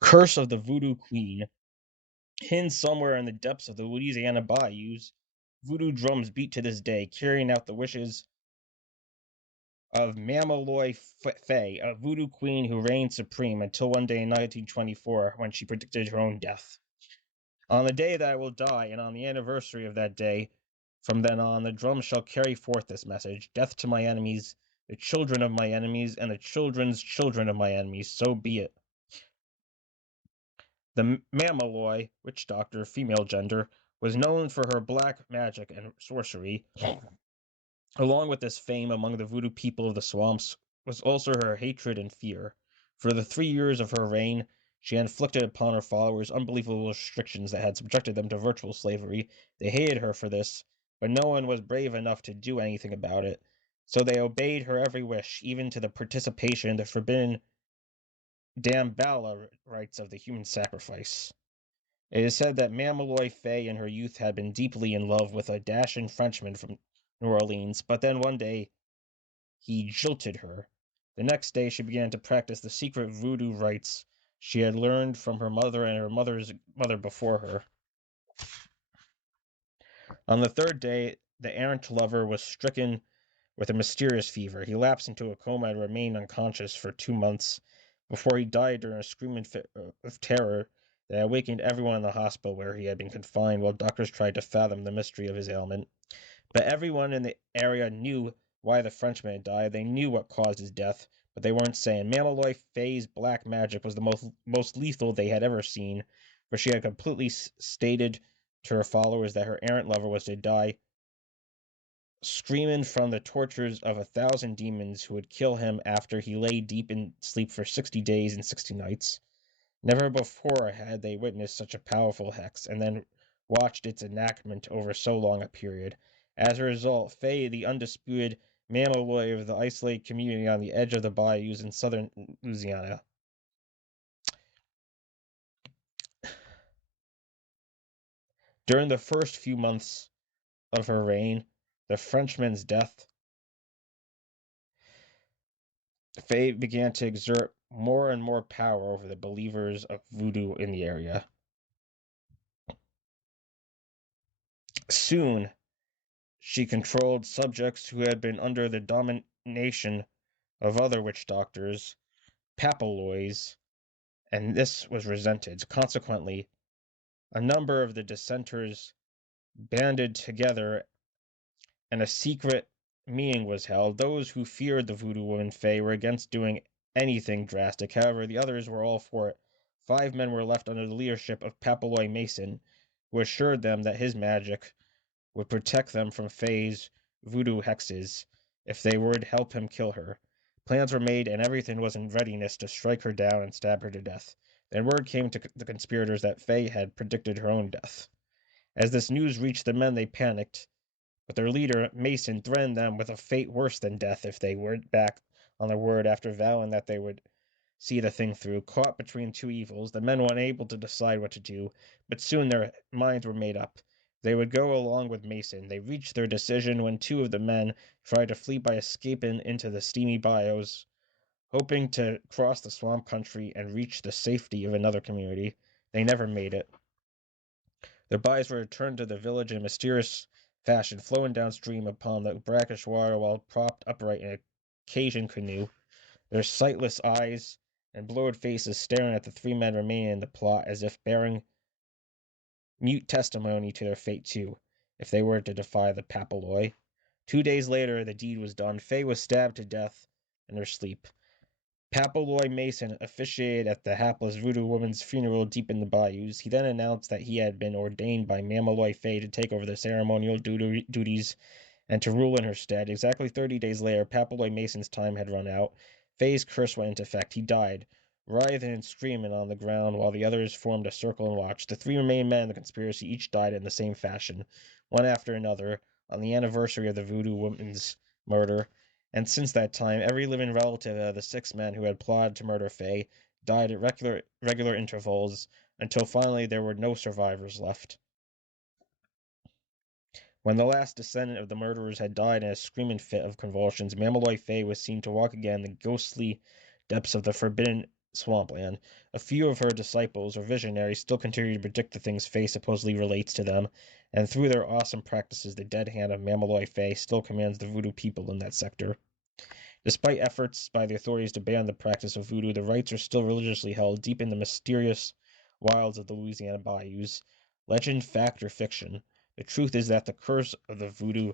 Curse of the Voodoo Queen. Hidden somewhere in the depths of the Louisiana bayous, voodoo drums beat to this day, carrying out the wishes of Mamaloy Faye, a voodoo queen who reigned supreme until one day in 1924 when she predicted her own death. On the day that I will die, and on the anniversary of that day, from then on, the drums shall carry forth this message: death to my enemies, the children of my enemies, and the children's children of my enemies, so be it. The Mamaloy, witch doctor, female gender, was known for her black magic and sorcery. Along with this fame among the voodoo people of the swamps was also her hatred and fear. For the 3 years of her reign, she inflicted upon her followers unbelievable restrictions that had subjected them to virtual slavery. They hated her for this, but no one was brave enough to do anything about it. So they obeyed her every wish, even to the participation in the forbidden Damballa rites of the human sacrifice. It is said that Mamaloy Faye in her youth had been deeply in love with a dashing Frenchman from New Orleans, but then one day he jilted her. The next day she began to practice the secret voodoo rites she had learned from her mother and her mother's mother before her. On the third day, the errant lover was stricken with a mysterious fever. He lapsed into a coma and remained unconscious for 2 months before he died during a screaming fit of terror that awakened everyone in the hospital where he had been confined while doctors tried to fathom the mystery of his ailment. But everyone in the area knew why the Frenchman had died. They knew what caused his death, but they weren't saying. Mamaloy Faye's black magic was the most lethal they had ever seen, for she had completely stated to her followers that her errant lover was to die, screaming from the tortures of 1,000 demons who would kill him after he lay deep in sleep for 60 days and 60 nights. Never before had they witnessed such a powerful hex, and then watched its enactment over so long a period. As a result, Faye, the undisputed Mamaloy of the isolated community on the edge of the bayous in southern Louisiana. During the first few months of her reign, the Frenchman's death, Faye began to exert more and more power over the believers of voodoo in the area. Soon, she controlled subjects who had been under the domination of other witch doctors, papaloys, and this was resented. Consequently, a number of the dissenters banded together and a secret meeting was held. Those who feared the voodoo woman Faye were against doing anything drastic. However, the others were all for it. 5 men were left under the leadership of Papaloy Mason, who assured them that his magic would protect them from Faye's voodoo hexes if they would help him kill her. Plans were made, and everything was in readiness to strike her down and stab her to death. Then word came to the conspirators that Faye had predicted her own death. As this news reached the men, they panicked, but their leader, Mason, threatened them with a fate worse than death if they went back on their word after vowing that they would see the thing through. Caught between two evils, the men were unable to decide what to do, but soon their minds were made up. They would go along with Mason. They reached their decision when two of the men tried to flee by escaping into the steamy bayous, hoping to cross the swamp country and reach the safety of another community. They never made it. Their bodies were returned to the village in a mysterious fashion, flowing downstream upon the brackish water while propped upright in a Cajun canoe, their sightless eyes and blurred faces staring at the 3 men remaining in the plot as if bearing mute testimony to their fate too, if they were to defy the Papaloy. 2 days later, the deed was done. Faye was stabbed to death in her sleep. Papaloy Mason officiated at the hapless voodoo woman's funeral deep in the bayous. He then announced that he had been ordained by Mamaloy Faye to take over the ceremonial duties and to rule in her stead. Exactly 30 days later, Papaloy Mason's time had run out. Faye's curse went into effect. He died, writhing and screaming on the ground while the others formed a circle and watched. The 3 remaining men in the conspiracy each died in the same fashion, one after another, on the anniversary of the voodoo woman's murder. And since that time, every living relative of the 6 men who had plotted to murder Faye died at regular intervals until finally there were no survivors left. When the last descendant of the murderers had died in a screaming fit of convulsions, Mamaloy Faye was seen to walk again in the ghostly depths of the forbidden swampland. A few of her disciples or visionaries still continue to predict the things Faye supposedly relates to them, and through their awesome practices, the dead hand of Mamaloi Faye still commands the voodoo people in that sector. Despite efforts by the authorities to ban the practice of voodoo, the rites are still religiously held deep in the mysterious wilds of the Louisiana bayous. Legend, fact, or fiction, the truth is that the curse of the voodoo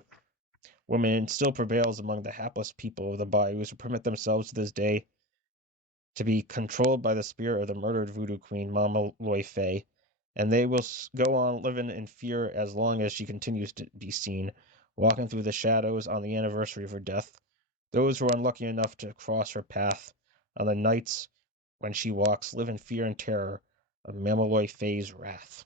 woman still prevails among the hapless people of the bayous who permit themselves to this day to be controlled by the spirit of the murdered voodoo queen, Mama Loy Fay, and they will go on living in fear as long as she continues to be seen, walking through the shadows on the anniversary of her death. Those who are unlucky enough to cross her path on the nights when she walks live in fear and terror of Mamaloy Fay's wrath.